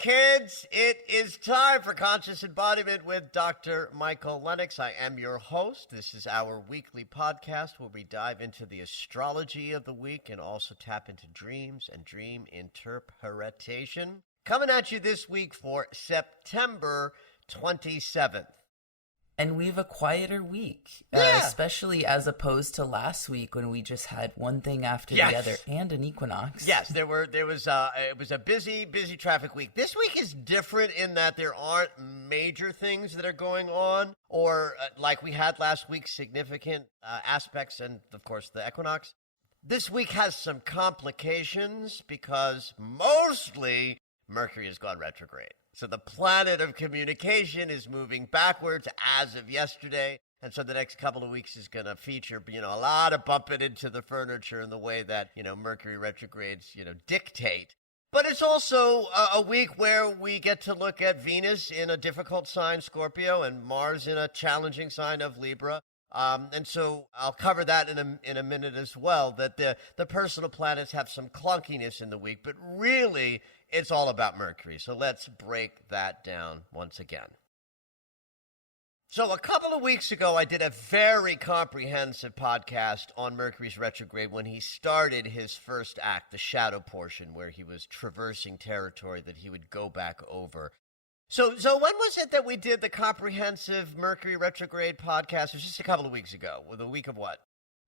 kids, it is time for Conscious Embodiment with Dr. Michael Lennox. I am your host. This is our weekly podcast where we dive into the astrology of the week and also tap into dreams and dream interpretation. Coming at you this week for September 27th. And we have a quieter week, especially as opposed to last week when we just had one thing after the other and an equinox. Yes, it was a busy traffic week. This week is different in that there aren't major things that are going on, or like we had last week, significant aspects, and of course the equinox. This week has some complications because mostly Mercury has gone retrograde. So the planet of communication is moving backwards as of yesterday. And so the next couple of weeks is going to feature, a lot of bumping into the furniture in the way that, Mercury retrogrades, dictate. But it's also a week where we get to look at Venus in a difficult sign, Scorpio, and Mars in a challenging sign of Libra. And so I'll cover that in a minute as well, that the personal planets have some clunkiness in the week, but really it's all about Mercury. So let's break that down once again. So a couple of weeks ago, I did a very comprehensive podcast on Mercury's retrograde when he started his first act, the shadow portion, where he was traversing territory that he would go back over. So when was it that we did the comprehensive Mercury retrograde podcast? It was just a couple of weeks ago. The week of what?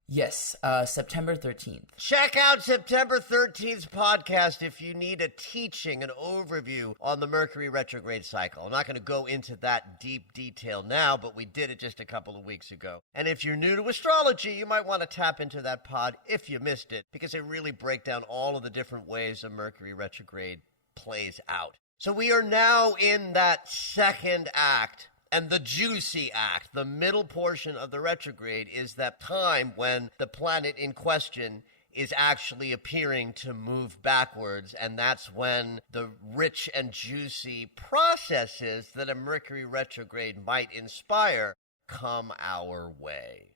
Yes, September 13th. Check out September 13th's podcast if you need a teaching, an overview on the Mercury retrograde cycle. I'm not going to go into that deep detail now, but we did it just a couple of weeks ago. And if you're new to astrology, you might want to tap into that pod if you missed it, because they really break down all of the different ways a Mercury retrograde plays out. So we are now in that second act, and the juicy act, the middle portion of the retrograde, is that time when the planet in question is actually appearing to move backwards, and that's when the rich and juicy processes that a Mercury retrograde might inspire come our way.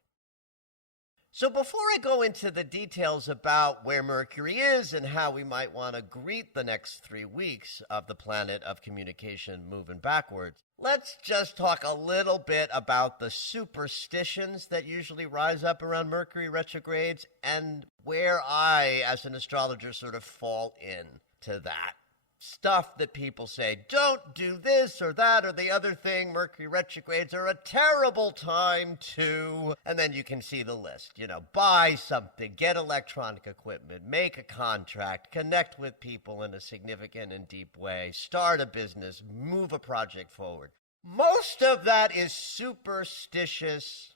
So before I go into the details about where Mercury is and how we might want to greet the next 3 weeks of the planet of communication moving backwards, let's just talk a little bit about the superstitions that usually rise up around Mercury retrogrades and where I, as an astrologer, sort of fall into that. Stuff that people say, don't do this or that or the other thing. Mercury retrogrades are a terrible time to, and then you can see the list. Buy something, get electronic equipment, make a contract, connect with people in a significant and deep way, start a business, move a project forward. Most of that is superstitious.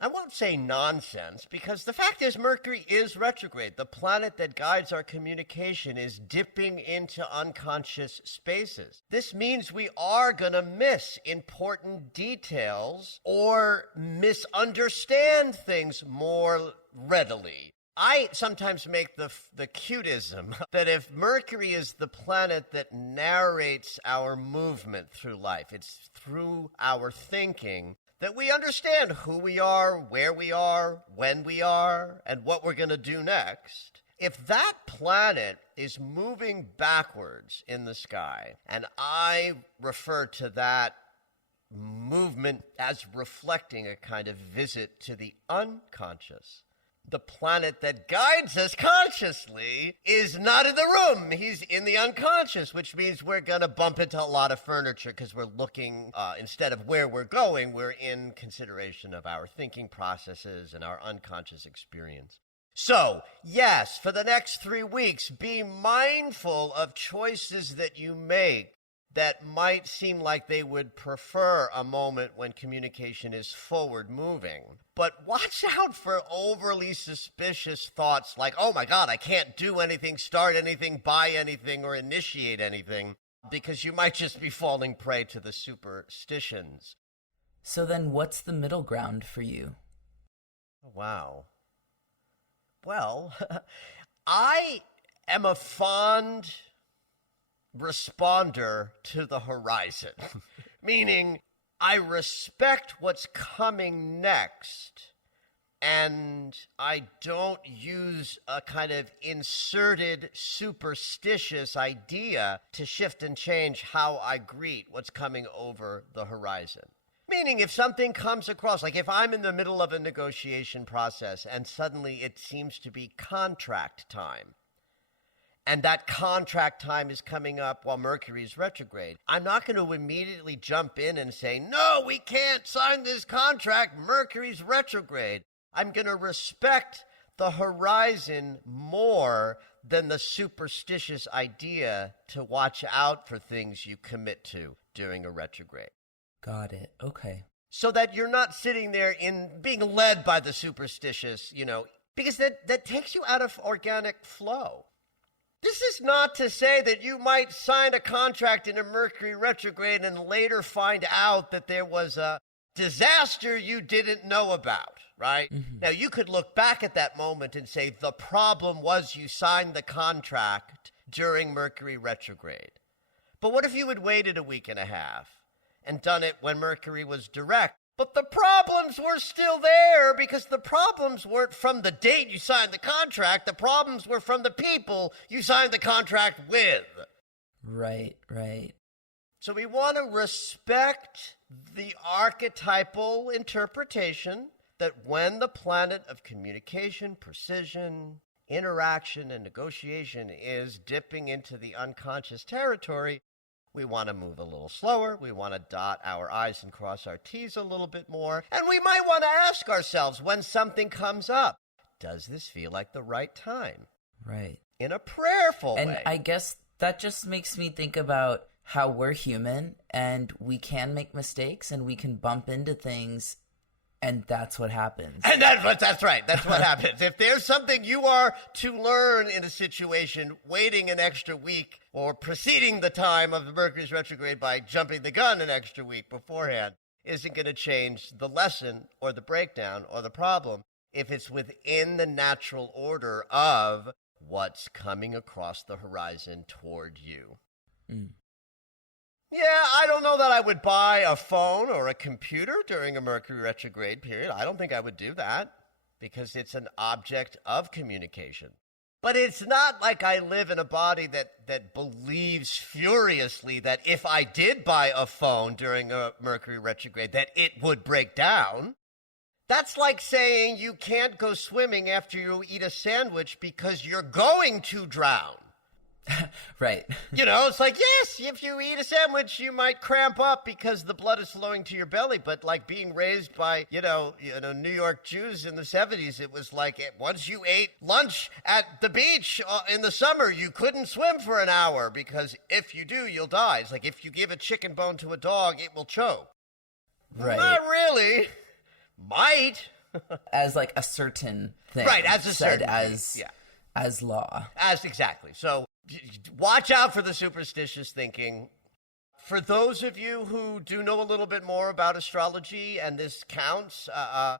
I won't say nonsense, because the fact is Mercury is retrograde. The planet that guides our communication is dipping into unconscious spaces. This means we are going to miss important details or misunderstand things more readily. I sometimes make the cutism that if Mercury is the planet that narrates our movement through life, it's through our thinking, that we understand who we are, where we are, when we are, and what we're going to do next. If that planet is moving backwards in the sky, and I refer to that movement as reflecting a kind of visit to the unconscious, the planet that guides us consciously is not in the room. He's in the unconscious, which means we're going to bump into a lot of furniture because we're looking, instead of where we're going, we're in consideration of our thinking processes and our unconscious experience. So, yes, for the next 3 weeks, be mindful of choices that you make that might seem like they would prefer a moment when communication is forward moving. But watch out for overly suspicious thoughts like, oh my God, I can't do anything, start anything, buy anything, or initiate anything, because you might just be falling prey to the superstitions. So then what's the middle ground for you? Wow. Well, I am a fond responder to the horizon, meaning I respect what's coming next, and I don't use a kind of inserted superstitious idea to shift and change how I greet what's coming over the horizon. Meaning if something comes across, like if I'm in the middle of a negotiation process and suddenly it seems to be contract time, and that contract time is coming up while Mercury is retrograde, I'm not going to immediately jump in and say, no, we can't sign this contract, Mercury's retrograde. I'm going to respect the horizon more than the superstitious idea to watch out for things you commit to during a retrograde. Got it. Okay. So that you're not sitting there in being led by the superstitious, because that takes you out of organic flow. This is not to say that you might sign a contract in a Mercury retrograde and later find out that there was a disaster you didn't know about, right? Mm-hmm. Now, you could look back at that moment and say the problem was you signed the contract during Mercury retrograde. But what if you had waited a week and a half and done it when Mercury was direct? But the problems were still there because the problems weren't from the date you signed the contract. The problems were from the people you signed the contract with. Right. So we want to respect the archetypal interpretation that when the planet of communication, precision, interaction, and negotiation is dipping into the unconscious territory, we want to move a little slower. We want to dot our I's and cross our T's a little bit more. And we might want to ask ourselves when something comes up, does this feel like the right time? Right. In a prayerful way. And I guess that just makes me think about how we're human and we can make mistakes and we can bump into things. And that's what happens. And that's right. That's what happens. If there's something you are to learn in a situation, waiting an extra week or preceding the time of the Mercury's retrograde by jumping the gun an extra week beforehand isn't going to change the lesson or the breakdown or the problem if it's within the natural order of what's coming across the horizon toward you. Mm. Yeah, I don't know that I would buy a phone or a computer during a Mercury retrograde period. I don't think I would do that because it's an object of communication. But it's not like I live in a body that believes furiously that if I did buy a phone during a Mercury retrograde, that it would break down. That's like saying you can't go swimming after you eat a sandwich because you're going to drown. Right. It's like, yes, if you eat a sandwich, you might cramp up because the blood is flowing to your belly. But like being raised by, New York Jews in the 70s, it was like once you ate lunch at the beach in the summer, you couldn't swim for an hour because if you do, you'll die. It's like if you give a chicken bone to a dog, it will choke. Right. Not really. Might. As like a certain thing. Right, as a certain thing. As law. Exactly. So watch out for the superstitious thinking. For those of you who do know a little bit more about astrology, and this counts,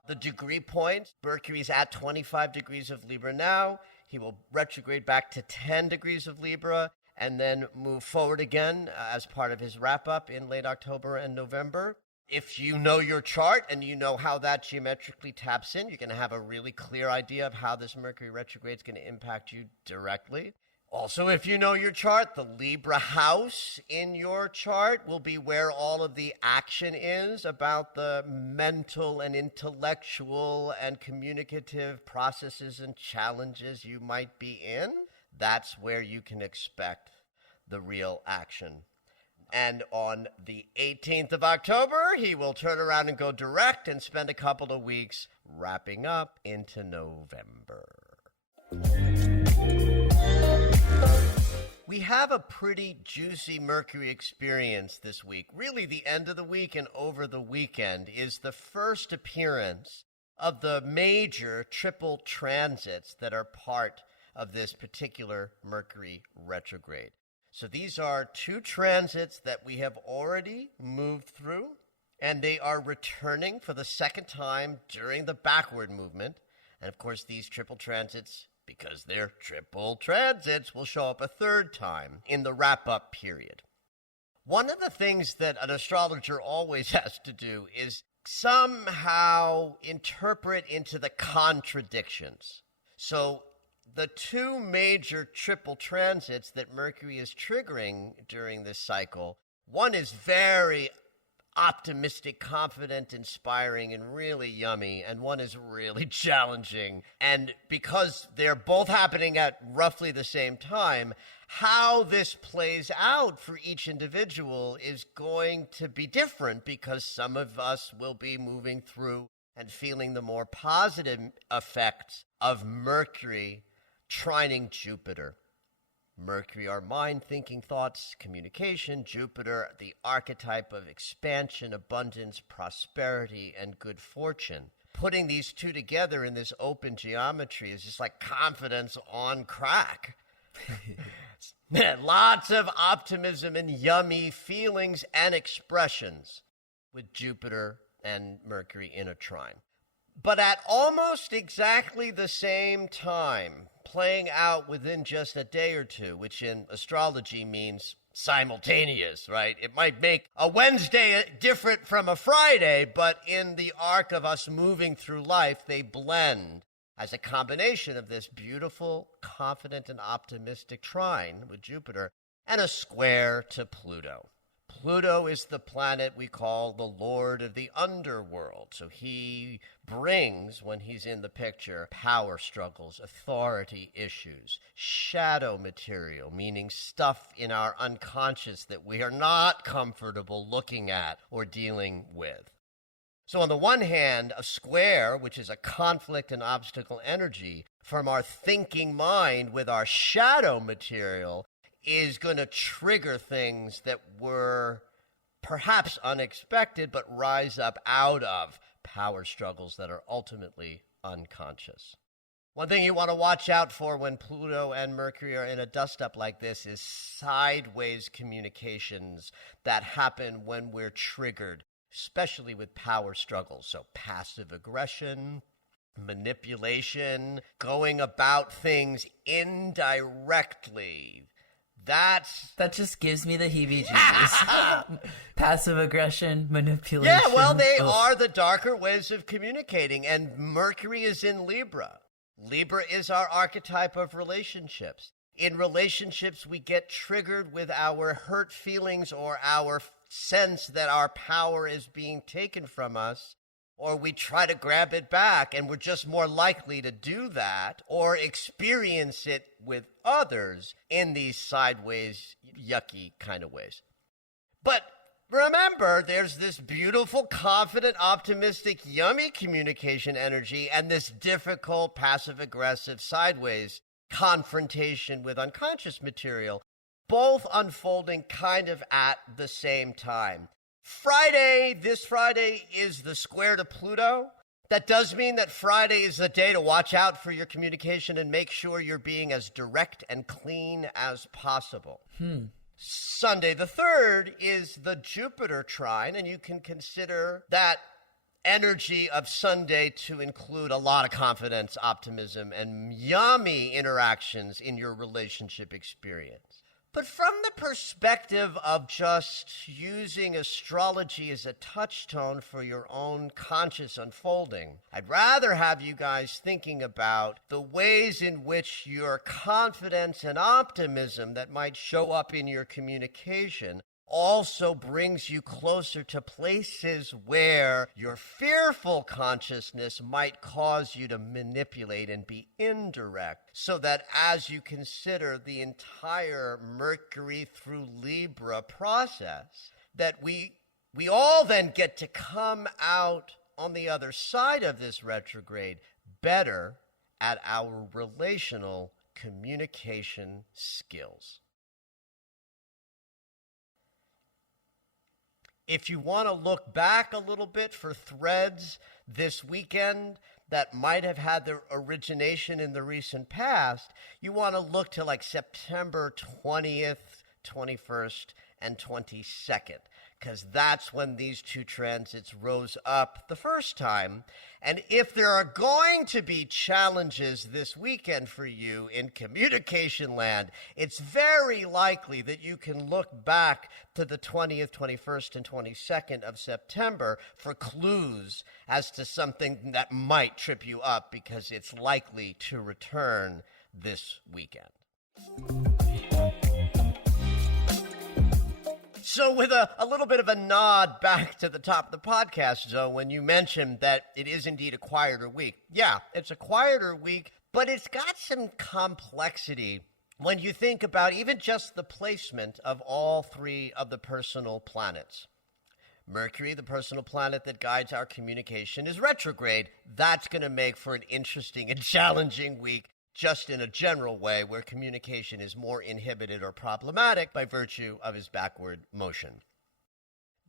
the degree points, Mercury's at 25 degrees of Libra now. He will retrograde back to 10 degrees of Libra and then move forward again as part of his wrap-up in late October and November. If you know your chart and you know how that geometrically taps in, you're going to have a really clear idea of how this Mercury retrograde is going to impact you directly. Also, if you know your chart, the Libra house in your chart will be where all of the action is about the mental and intellectual and communicative processes and challenges you might be in. That's where you can expect the real action. And on the 18th of October, he will turn around and go direct and spend a couple of weeks wrapping up into November. We have a pretty juicy Mercury experience this week. Really, the end of the week and over the weekend is the first appearance of the major triple transits that are part of this particular Mercury retrograde. So these are two transits that we have already moved through, and they are returning for the second time during the backward movement. And of course, these triple transits, because they're triple transits, will show up a third time in the wrap-up period. One of the things that an astrologer always has to do is somehow interpret into the contradictions. So the two major triple transits that Mercury is triggering during this cycle, one is very optimistic, confident, inspiring, and really yummy, and one is really challenging. And because they're both happening at roughly the same time, how this plays out for each individual is going to be different, because some of us will be moving through and feeling the more positive effects of Mercury trining Jupiter. Mercury, our mind, thinking, thoughts, communication. Jupiter, the archetype of expansion, abundance, prosperity, and good fortune. Putting these two together in this open geometry is just like confidence on crack. Lots of optimism and yummy feelings and expressions with Jupiter and Mercury in a trine. But at almost exactly the same time, playing out within just a day or two, which in astrology means simultaneous, right? It might make a Wednesday different from a Friday, but in the arc of us moving through life, they blend as a combination of this beautiful, confident, and optimistic trine with Jupiter and a square to Pluto. Pluto is the planet we call the Lord of the Underworld. So he brings, when he's in the picture, power struggles, authority issues, shadow material, meaning stuff in our unconscious that we are not comfortable looking at or dealing with. So on the one hand, a square, which is a conflict and obstacle energy from our thinking mind with our shadow material, is going to trigger things that were perhaps unexpected, but rise up out of power struggles that are ultimately unconscious. One thing you want to watch out for when Pluto and Mercury are in a dust-up like this is sideways communications that happen when we're triggered, especially with power struggles. So passive aggression, manipulation, going about things indirectly. That just gives me the heebie-jeebies. Passive aggression, manipulation. Yeah, well, they are the darker ways of communicating, and Mercury is in Libra. Libra is our archetype of relationships. In relationships, we get triggered with our hurt feelings or our sense that our power is being taken from us, or we try to grab it back, and we're just more likely to do that or experience it with others in these sideways, yucky kind of ways. But remember, there's this beautiful, confident, optimistic, yummy communication energy and this difficult, passive-aggressive, sideways confrontation with unconscious material, both unfolding kind of at the same time. This Friday is the square to Pluto. That does mean that Friday is the day to watch out for your communication and make sure you're being as direct and clean as possible. Sunday the 3rd is the Jupiter trine, and you can consider that energy of Sunday to include a lot of confidence, optimism, and yummy interactions in your relationship experience. But from the perspective of just using astrology as a touchstone for your own conscious unfolding, I'd rather have you guys thinking about the ways in which your confidence and optimism that might show up in your communication also brings you closer to places where your fearful consciousness might cause you to manipulate and be indirect, so that as you consider the entire Mercury through Libra process, that we all then get to come out on the other side of this retrograde better at our relational communication skills. If you want to look back a little bit for threads this weekend that might have had their origination in the recent past, you want to look to like September 20th, 21st, and 22nd. because that's when these two transits rose up the first time. And if there are going to be challenges this weekend for you in communication land, it's very likely that you can look back to the 20th, 21st, and 22nd of September for clues as to something that might trip you up, because it's likely to return this weekend. So with a little bit of a nod back to the top of the podcast, Zoe, when you mentioned that it is indeed a quieter week. Yeah, it's a quieter week, but it's got some complexity when you think about even just the placement of all three of the personal planets. Mercury, the personal planet that guides our communication, is retrograde. That's going to make for an interesting and challenging week, just in a general way, where communication is more inhibited or problematic by virtue of his backward motion.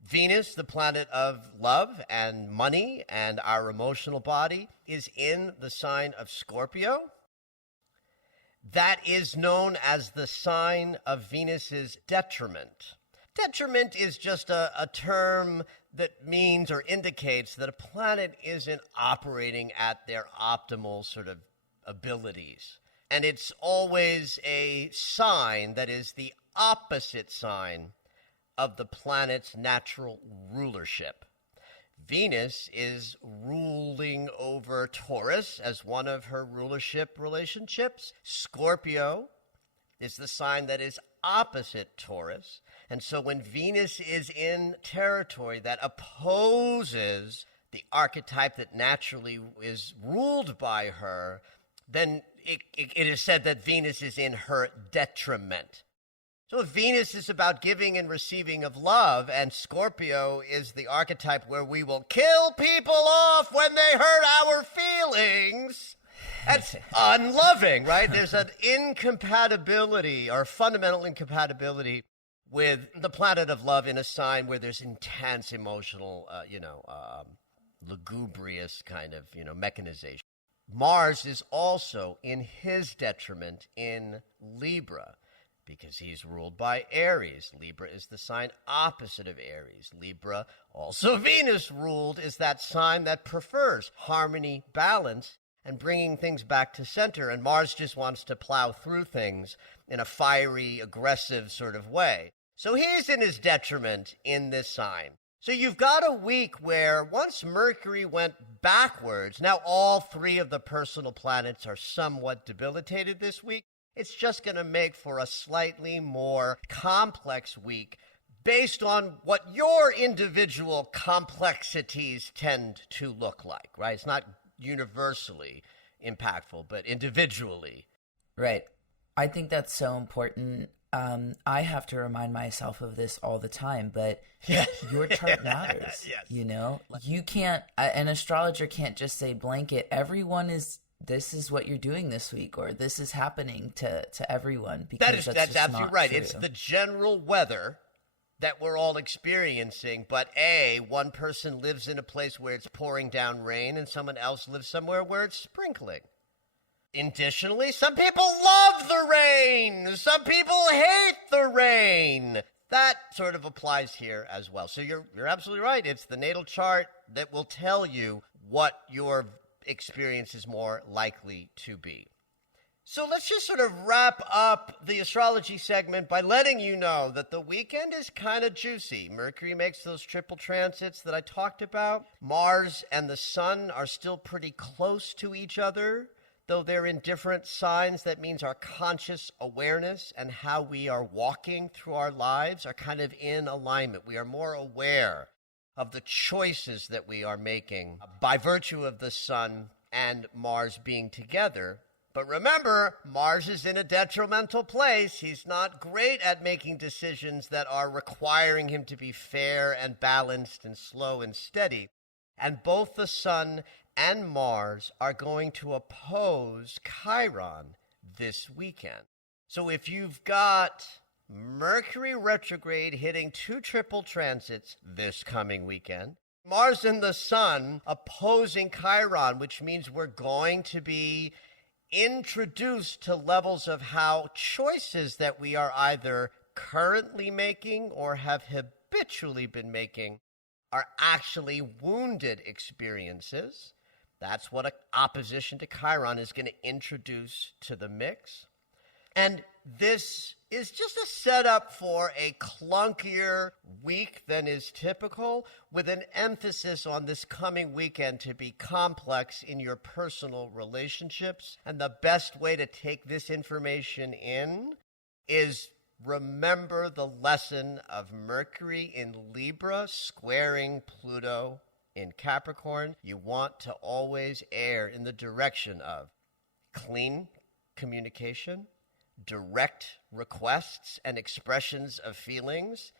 Venus, the planet of love and money and our emotional body, is in the sign of Scorpio. That is known as the sign of Venus's detriment. Detriment is just a term that means or indicates that a planet isn't operating at their optimal sort of abilities. And it's always a sign that is the opposite sign of the planet's natural rulership. Venus is ruling over Taurus as one of her rulership relationships. Scorpio is the sign that is opposite Taurus. And so when Venus is in territory that opposes the archetype that naturally is ruled by her, then it is said that Venus is in her detriment. So if Venus is about giving and receiving of love, and Scorpio is the archetype where we will kill people off when they hurt our feelings, that's unloving, right? There's an incompatibility or fundamental incompatibility with the planet of love in a sign where there's intense emotional, lugubrious kind of, mechanization. Mars is also in his detriment in Libra, because he's ruled by Aries. Libra is the sign opposite of Aries. Libra, also Venus ruled, is that sign that prefers harmony, balance, and bringing things back to center. And Mars just wants to plow through things in a fiery, aggressive sort of way. So he's in his detriment in this sign. So you've got a week where once Mercury went backwards, now all three of the personal planets are somewhat debilitated this week. It's just going to make for a slightly more complex week based on what your individual complexities tend to look like, right? It's not universally impactful, but individually. Right. I think that's so important. I have to remind myself of this all the time, but your chart matters. Yes. You can't, an astrologer can't just say blanket, this is what you're doing this week, or this is happening to everyone. Because that's absolutely right. True. It's the general weather that we're all experiencing, but one person lives in a place where it's pouring down rain and someone else lives somewhere where it's sprinkling. Additionally, some people love the rain. Some people hate the rain. That sort of applies here as well. So you're absolutely right. It's the natal chart that will tell you what your experience is more likely to be. So let's just sort of wrap up the astrology segment by letting you know that the weekend is kind of juicy. Mercury makes those triple transits that I talked about. Mars and the Sun are still pretty close to each other. Though they're in different signs, that means our conscious awareness and how we are walking through our lives are kind of in alignment. We are more aware of the choices that we are making by virtue of the Sun and Mars being together. But remember, Mars is in a detrimental place. He's not great at making decisions that are requiring him to be fair and balanced and slow and steady. And both the Sun and Mars are going to oppose Chiron this weekend. So if you've got Mercury retrograde hitting 2 triple transits this coming weekend, Mars and the Sun opposing Chiron, which means we're going to be introduced to levels of how choices that we are either currently making or have habitually been making are actually wounded experiences. That's what an opposition to Chiron is going to introduce to the mix. And this is just a setup for a clunkier week than is typical, with an emphasis on this coming weekend to be complex in your personal relationships. And the best way to take this information in is remember the lesson of Mercury in Libra squaring Pluto in Capricorn. You want to always err in the direction of clean communication, direct requests and expressions of feelings.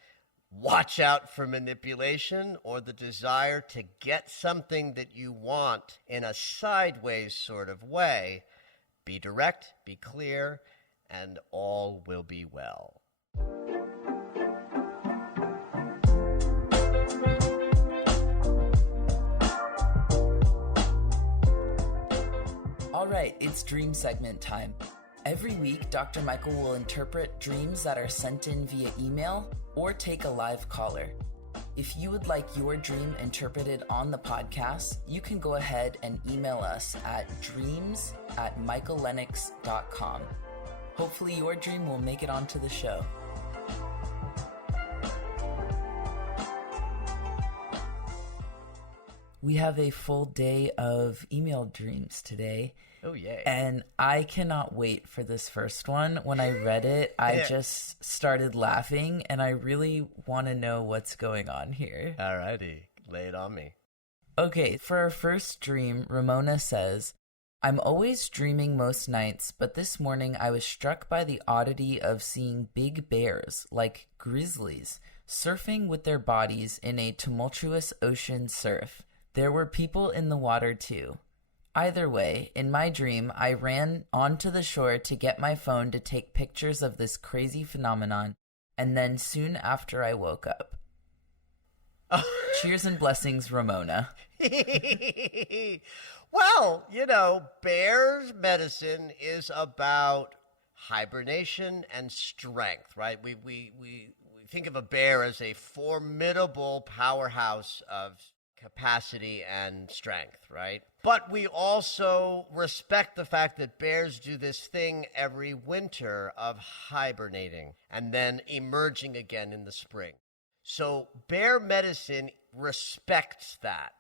Watch out for manipulation or the desire to get something that you want in a sideways sort of way. Be direct, be clear, and all will be well. All right, it's dream segment time. Every week, Dr. Michael will interpret dreams that are sent in via email or take a live caller. If you would like your dream interpreted on the podcast, you can go ahead and email us at dreams@michaellennox.com. Hopefully your dream will make it onto the show. We have a full day of email dreams today. Oh, yay. And I cannot wait for this first one. When I read it, I just started laughing, and I really want to know what's going on here. All righty. Lay it on me. Okay, for our first dream, Ramona says, I'm always dreaming most nights, but this morning I was struck by the oddity of seeing big bears, like grizzlies, surfing with their bodies in a tumultuous ocean surf. There were people in the water too. Either way, in my dream, I ran onto the shore to get my phone to take pictures of this crazy phenomenon, and then soon after I woke up. Cheers and blessings, Ramona. Well, you know, bears medicine is about hibernation and strength, right? We think of a bear as a formidable powerhouse of capacity and strength, right? But we also respect the fact that bears do this thing every winter of hibernating and then emerging again in the spring. So bear medicine respects that.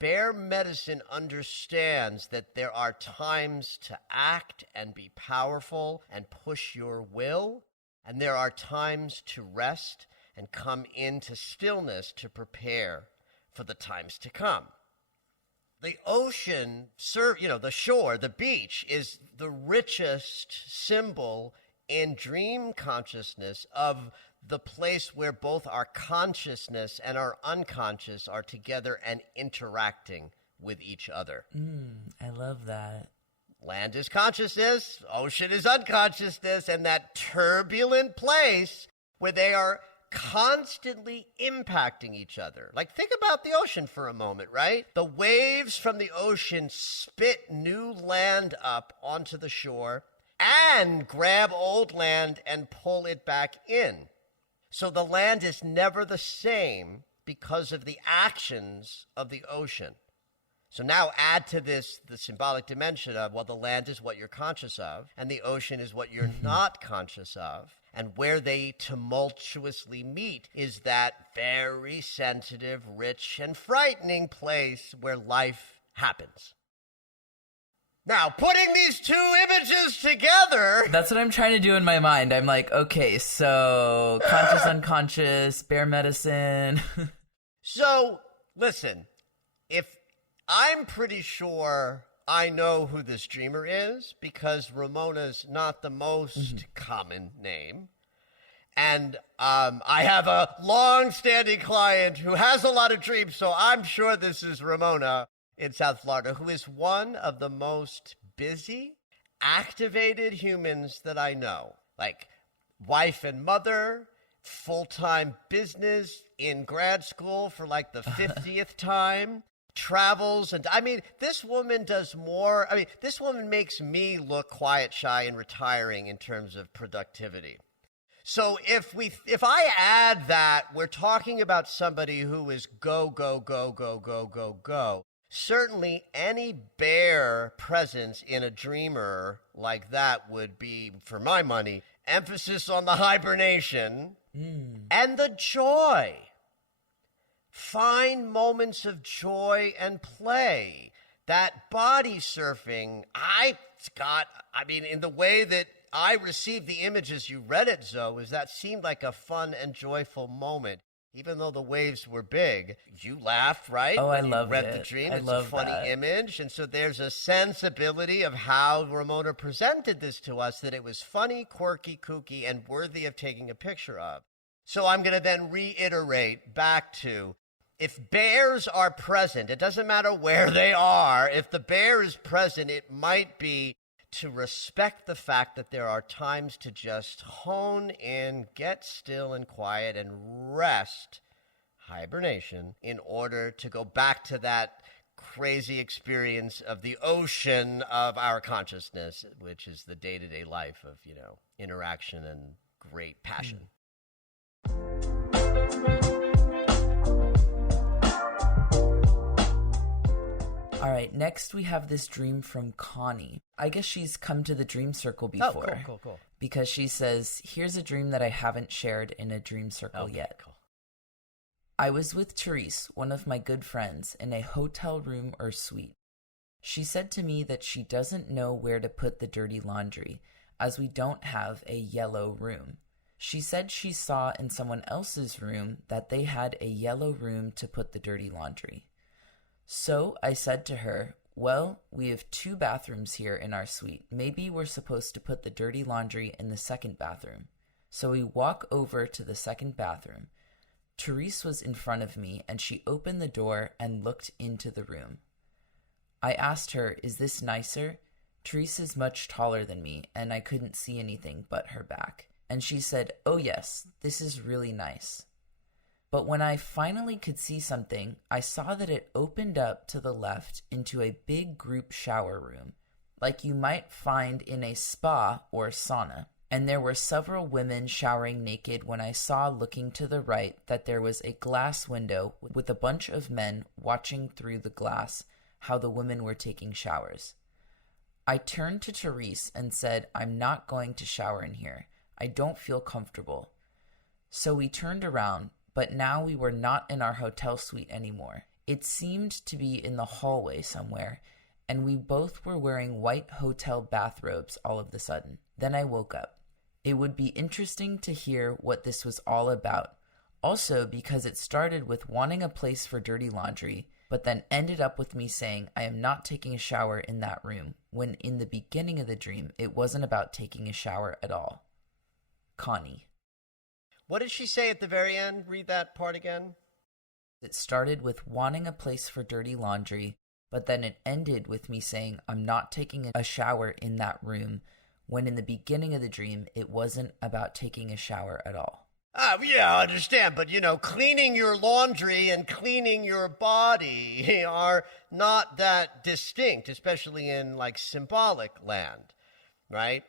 Bear medicine understands that there are times to act and be powerful and push your will, and there are times to rest and come into stillness to prepare for the times to come. The ocean, the shore, the beach, is the richest symbol in dream consciousness of the place where both our consciousness and our unconscious are together and interacting with each other. I love that. Land is consciousness, ocean is unconsciousness, and that turbulent place where they are constantly impacting each other. Like, think about the ocean for a moment, right? The waves from the ocean spit new land up onto the shore and grab old land and pull it back in. So the land is never the same because of the actions of the ocean. So now add to this the symbolic dimension of, well, the land is what you're conscious of, and the ocean is what you're not conscious of. And where they tumultuously meet is that very sensitive, rich, and frightening place where life happens. Now, putting these two images together... That's what I'm trying to do in my mind. I'm like, okay, so conscious, unconscious, bear medicine. So, listen, I'm pretty sure I know who this dreamer is because Ramona's not the most common name. And I have a long-standing client who has a lot of dreams, so I'm sure this is Ramona in South Florida, who is one of the most busy, activated humans that I know. Like, wife and mother, full-time business, in grad school for like the 50th time. Travels, and I mean, this woman does more. I mean, this woman makes me look quiet, shy, and retiring in terms of productivity. So if I add that, we're talking about somebody who is go, go, go, go, go, go, go. Certainly any bear presence in a dreamer like that would be, for my money, emphasis on the hibernation and the joy. Find moments of joy and play. That body surfing, in the way that I received the images you read it, Zoe, is that seemed like a fun and joyful moment. Even though the waves were big, you laughed, right? Oh, I when loved you read it. the dream. I It's love a funny that. image. And so there's a sensibility of how Ramona presented this to us, that it was funny, quirky, kooky, and worthy of taking a picture of. So I'm going to then reiterate back to, if bears are present, it doesn't matter where they are. If the bear is present, it might be to respect the fact that there are times to just hone in, get still and quiet, and rest, hibernation, in order to go back to that crazy experience of the ocean of our consciousness, which is the day-to-day life of, interaction and great passion. All right, next we have this dream from Connie. I guess she's come to the dream circle before. Oh, cool. Because she says, here's a dream that I haven't shared in a dream circle yet. Cool. I was with Therese, one of my good friends, in a hotel room or suite. She said to me that she doesn't know where to put the dirty laundry, as we don't have a yellow room. She said she saw in someone else's room that they had a yellow room to put the dirty laundry. So I said to her, well, we have 2 bathrooms here in our suite. Maybe we're supposed to put the dirty laundry in the second bathroom. So we walk over to the second bathroom. Therese was in front of me, and she opened the door and looked into the room. I asked her, is this nicer? Therese is much taller than me, and I couldn't see anything but her back. And she said, oh yes, this is really nice. But when I finally could see something, I saw that it opened up to the left into a big group shower room, like you might find in a spa or sauna. And there were several women showering naked when I saw, looking to the right, that there was a glass window with a bunch of men watching through the glass how the women were taking showers. I turned to Therese and said, I'm not going to shower in here. I don't feel comfortable. So we turned around, but now we were not in our hotel suite anymore. It seemed to be in the hallway somewhere, and we both were wearing white hotel bathrobes all of a sudden. Then I woke up. It would be interesting to hear what this was all about. Also because it started with wanting a place for dirty laundry, but then ended up with me saying I am not taking a shower in that room, when in the beginning of the dream it wasn't about taking a shower at all. Connie. What did she say at the very end? Read that part again. It started with wanting a place for dirty laundry, but then it ended with me saying I'm not taking a shower in that room, when in the beginning of the dream it wasn't about taking a shower at all. Yeah, I understand, but cleaning your laundry and cleaning your body are not that distinct, especially in symbolic land, right?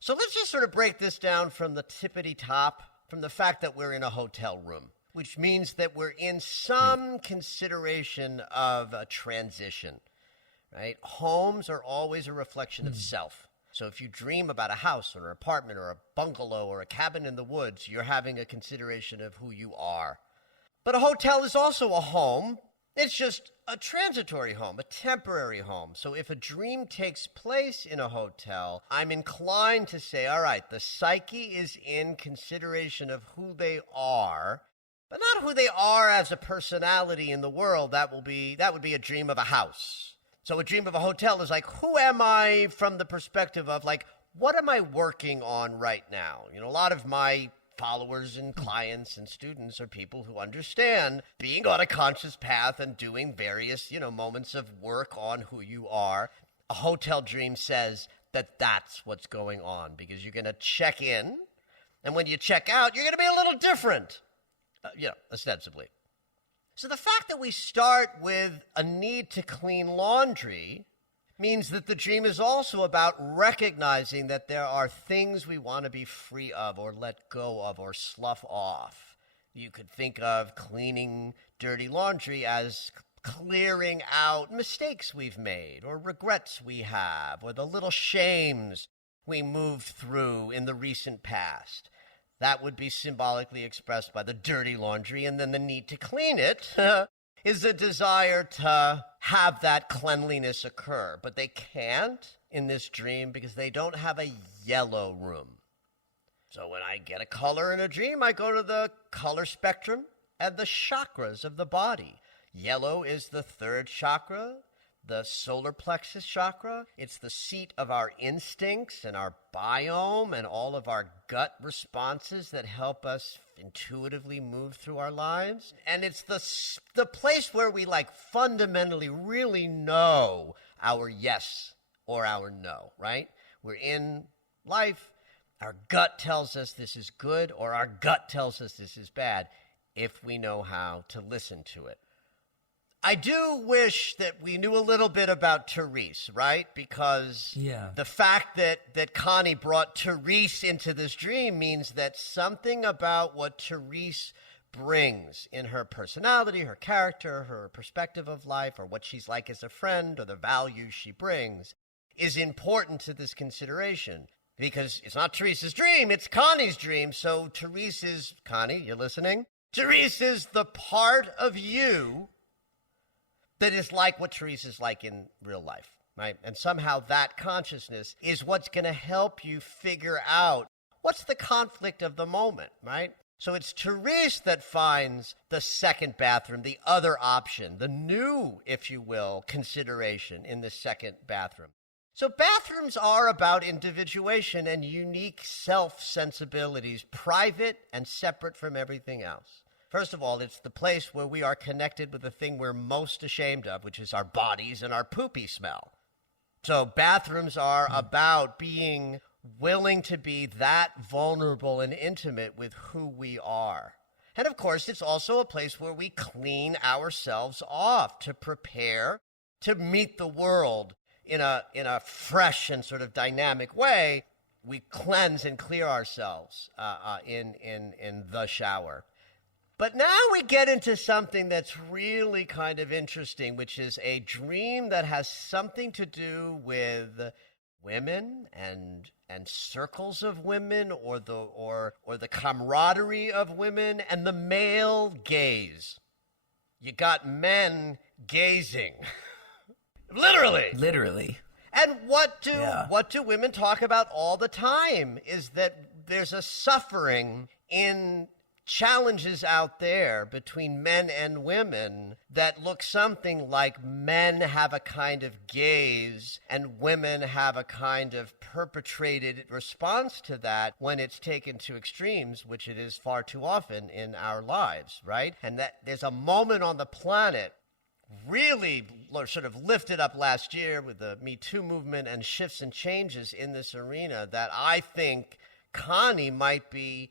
So let's just sort of break this down from the tippity top, from the fact that we're in a hotel room, which means that we're in some consideration of a transition, right? Homes are always a reflection of self. So if you dream about a house or an apartment or a bungalow or a cabin in the woods, you're having a consideration of who you are. But a hotel is also a home. It's just a transitory home, a temporary home. So if a dream takes place in a hotel, I'm inclined to say, all right, the psyche is in consideration of who they are, but not who they are as a personality in the world. That would be a dream of a house. So a dream of a hotel is who am I from the perspective of what am I working on right now? A lot of my followers and clients and students are people who understand being on a conscious path and doing various, moments of work on who you are. A hotel dream says that that's what's going on, because you're going to check in, and when you check out, you're going to be a little different, ostensibly. So the fact that we start with a need to clean laundry means that the dream is also about recognizing that there are things we want to be free of or let go of or slough off. You could think of cleaning dirty laundry as clearing out mistakes we've made or regrets we have or the little shames we moved through in the recent past. That would be symbolically expressed by the dirty laundry, and then the need to clean it is a desire to have that cleanliness occur. But they can't in this dream because they don't have a yellow room. So when I get a color in a dream, I go to the color spectrum and the chakras of the body. Yellow is the third chakra, the solar plexus chakra. It's the seat of our instincts and our biome and all of our gut responses that help us intuitively move through our lives. And it's the place where we fundamentally really know our yes or our no, right? We're in life. Our gut tells us this is good or our gut tells us this is bad if we know how to listen to it. I do wish that we knew a little bit about Therese, right? Because the fact that Connie brought Therese into this dream means that something about what Therese brings in her personality, her character, her perspective of life, or what she's like as a friend, or the values she brings, is important to this consideration. Because it's not Therese's dream, it's Connie's dream. So Therese is, Connie, you're listening? Therese is the part of you that is like what Therese is like in real life, right? And somehow that consciousness is what's going to help you figure out what's the conflict of the moment, right? So it's Therese that finds the second bathroom, the other option, the new, if you will, consideration in the second bathroom. So bathrooms are about individuation and unique self-sensibilities, private and separate from everything else. First of all, it's the place where we are connected with the thing we're most ashamed of, which is our bodies and our poopy smell. So bathrooms are about being willing to be that vulnerable and intimate with who we are. And of course, it's also a place where we clean ourselves off to prepare to meet the world in a fresh and sort of dynamic way. We cleanse and clear ourselves in the shower. But now we get into something that's really kind of interesting, which is a dream that has something to do with women and circles of women or the camaraderie of women and the male gaze. You got men gazing. Literally. And what do women talk about all the time is that there's a suffering in challenges out there between men and women that look something like men have a kind of gaze and women have a kind of perpetrated response to that when it's taken to extremes, which it is far too often in our lives, right? And that there's a moment on the planet really sort of lifted up last year with the Me Too movement and shifts and changes in this arena that I think Connie might be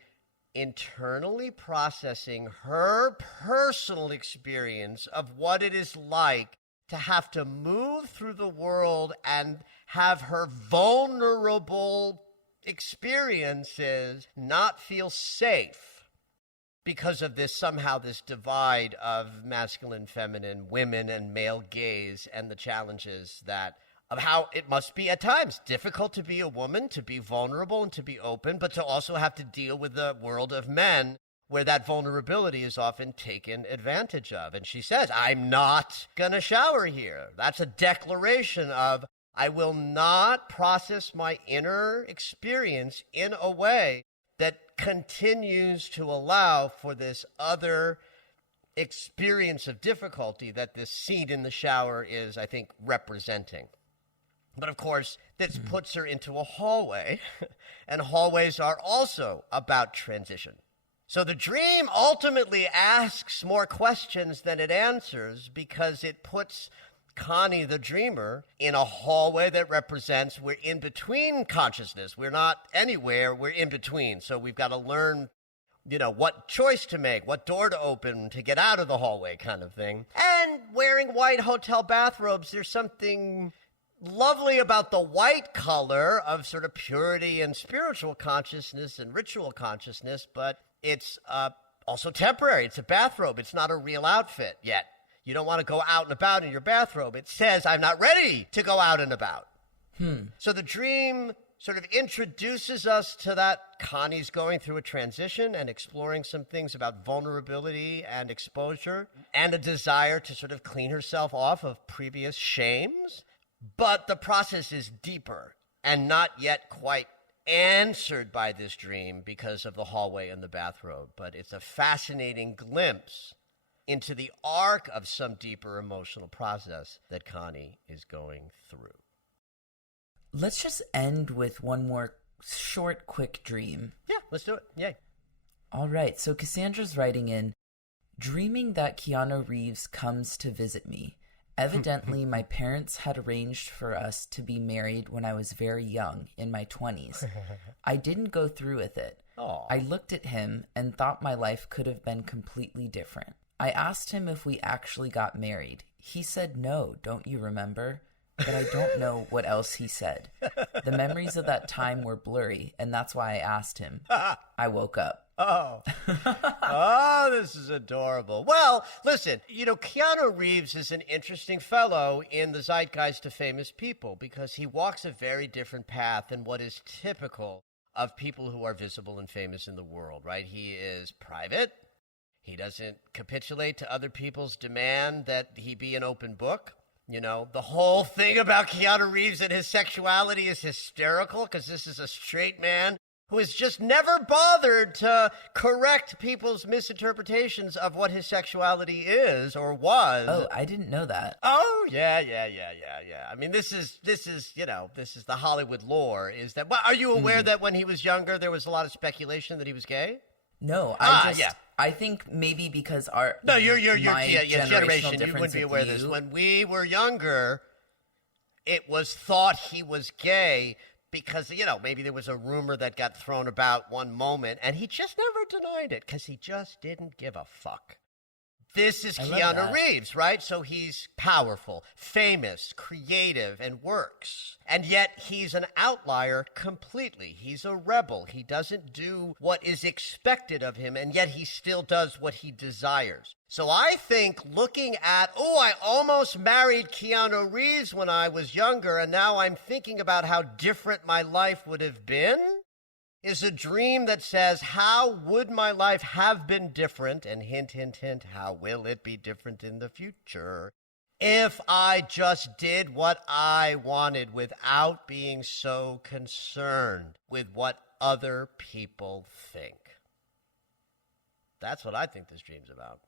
internally processing her personal experience of what it is like to have to move through the world and have her vulnerable experiences not feel safe because of this divide of masculine, feminine, women and male gaze and the challenges of how it must be at times difficult to be a woman, to be vulnerable and to be open, but to also have to deal with the world of men where that vulnerability is often taken advantage of. And she says, I'm not going to shower here. That's a declaration of, I will not process my inner experience in a way that continues to allow for this other experience of difficulty that this scene in the shower is, I think, representing. But of course, this puts her into a hallway, and hallways are also about transition. So the dream ultimately asks more questions than it answers because it puts Connie the dreamer in a hallway that represents we're in between consciousness. We're not anywhere, we're in between. So we've got to learn, what choice to make, what door to open to get out of the hallway kind of thing. And wearing white hotel bathrobes, there's something lovely about the white color of sort of purity and spiritual consciousness and ritual consciousness, but it's also temporary. It's a bathrobe. It's not a real outfit yet. You don't want to go out and about in your bathrobe. It says, I'm not ready to go out and about. So the dream sort of introduces us to that Connie's going through a transition and exploring some things about vulnerability and exposure and a desire to sort of clean herself off of previous shames. But the process is deeper and not yet quite answered by this dream because of the hallway and the bathrobe. But it's a fascinating glimpse into the arc of some deeper emotional process that Connie is going through. Let's just end with one more short, quick dream. Yeah, let's do it. Yay. All right, so Cassandra's writing in, dreaming that Keanu Reeves comes to visit me. Evidently, my parents had arranged for us to be married when I was very young, in my 20s. I didn't go through with it. Aww. I looked at him and thought my life could have been completely different. I asked him if we actually got married. He said no, don't you remember? But I don't know what else he said. The memories of that time were blurry, and that's why I asked him. I woke up. Oh. Oh, this is adorable. Well, listen, Keanu Reeves is an interesting fellow in the zeitgeist of famous people because he walks a very different path than what is typical of people who are visible and famous in the world, right? He is private. He doesn't capitulate to other people's demand that he be an open book. The whole thing about Keanu Reeves and his sexuality is hysterical because this is a straight man who has just never bothered to correct people's misinterpretations of what his sexuality is or was. Oh, I didn't know that. Oh, yeah. I mean, this is the Hollywood lore is that, well, are you aware that when he was younger, there was a lot of speculation that he was gay? No, I think maybe because your generation, you wouldn't be aware of this. When we were younger, it was thought he was gay because, maybe there was a rumor that got thrown about one moment, and he just never denied it because he just didn't give a fuck. This is Keanu Reeves, right? So he's powerful, famous, creative, and works. And yet he's an outlier completely. He's a rebel. He doesn't do what is expected of him, and yet he still does what he desires. So I think looking at, I almost married Keanu Reeves when I was younger, and now I'm thinking about how different my life would have been, is a dream that says, how would my life have been different, and hint, hint, hint, how will it be different in the future, if I just did what I wanted without being so concerned with what other people think. That's what I think this dream's about.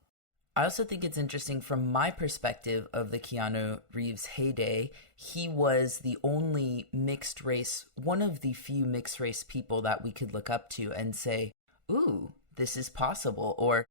I also think it's interesting from my perspective of the Keanu Reeves heyday. He was the only mixed race, one of the few mixed race people that we could look up to and say, ooh, this is possible, or,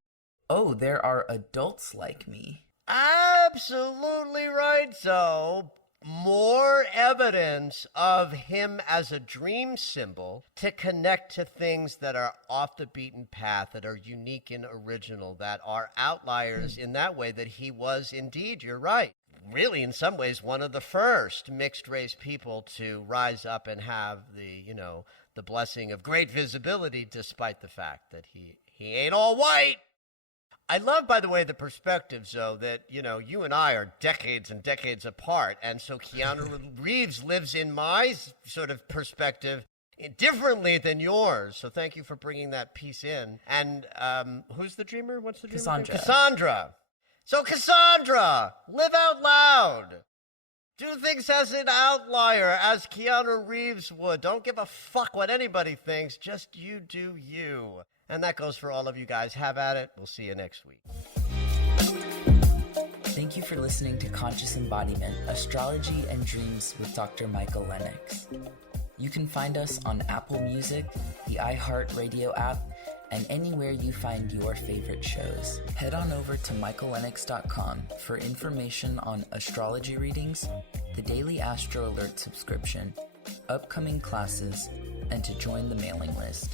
oh, there are adults like me. Absolutely right. So, more evidence of him as a dream symbol to connect to things that are off the beaten path, that are unique and original, that are outliers in that way, that he was indeed, you're right, really in some ways one of the first mixed race people to rise up and have the blessing of great visibility, despite the fact that he ain't all white. I love, by the way, the perspectives, though, that, you and I are decades and decades apart. And so Keanu Reeves lives in my sort of perspective differently than yours. So thank you for bringing that piece in. And who's the dreamer? What's the dreamer? Cassandra. So Cassandra, live out loud. Do things as an outlier, as Keanu Reeves would. Don't give a fuck what anybody thinks. Just you do you. And that goes for all of you guys. Have at it. We'll see you next week. Thank you for listening to Conscious Embodiment, Astrology and Dreams with Dr. Michael Lennox. You can find us on Apple Music, the iHeartRadio app, and anywhere you find your favorite shows. Head on over to michaellennox.com for information on astrology readings, the Daily Astro Alert subscription, upcoming classes, and to join the mailing list.